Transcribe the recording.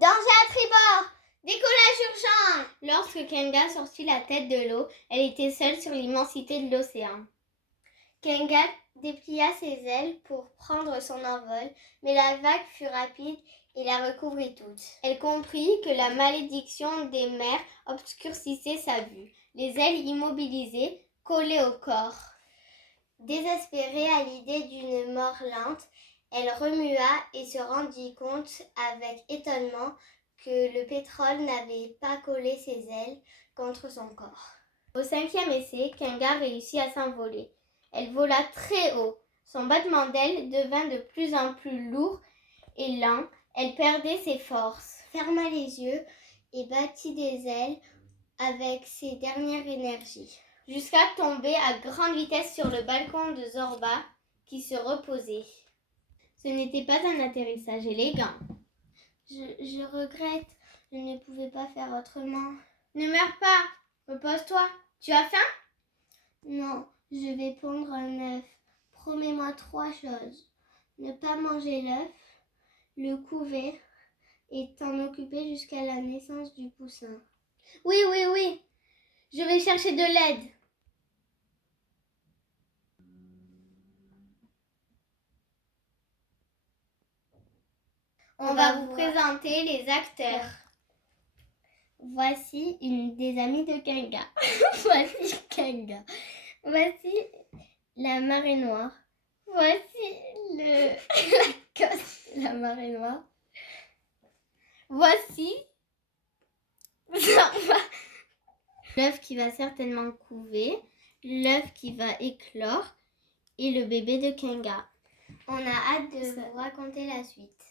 Danger à tribord! Décollage urgent! Lorsque Kenga sortit la tête de l'eau, elle était seule sur l'immensité de l'océan. Kenga déplia ses ailes pour prendre son envol, mais la vague fut rapide et la recouvrit toute. Elle comprit que la malédiction des mers obscurcissait sa vue, les ailes immobilisées, collées au corps. Désespérée à l'idée d'une mort lente, elle remua et se rendit compte avec étonnement que le pétrole n'avait pas collé ses ailes contre son corps. Au 5e essai, Kenga réussit à s'envoler. Elle vola très haut. Son battement d'ailes devint de plus en plus lourd et lent. Elle perdait ses forces. Ferma les yeux et battit des ailes avec ses dernières énergies. Jusqu'à tomber à grande vitesse sur le balcon de Zorba qui se reposait. Ce n'était pas un atterrissage élégant. Je regrette, je ne pouvais pas faire autrement. Ne meurs pas, repose-toi. Tu as faim? Non, je vais pondre un œuf. Promets-moi 3 choses. Ne pas manger l'œuf, le couver et t'en occuper jusqu'à la naissance du poussin. Oui. Je vais chercher de l'aide. On va vous présenter les acteurs. Voici une des amies de Kenga. Voici Kenga. Voici la marée noire. Voici la coste de la marée noire. Voici l'œuf qui va certainement couver, l'œuf qui va éclore et le bébé de Kenga. On a hâte de vous raconter la suite.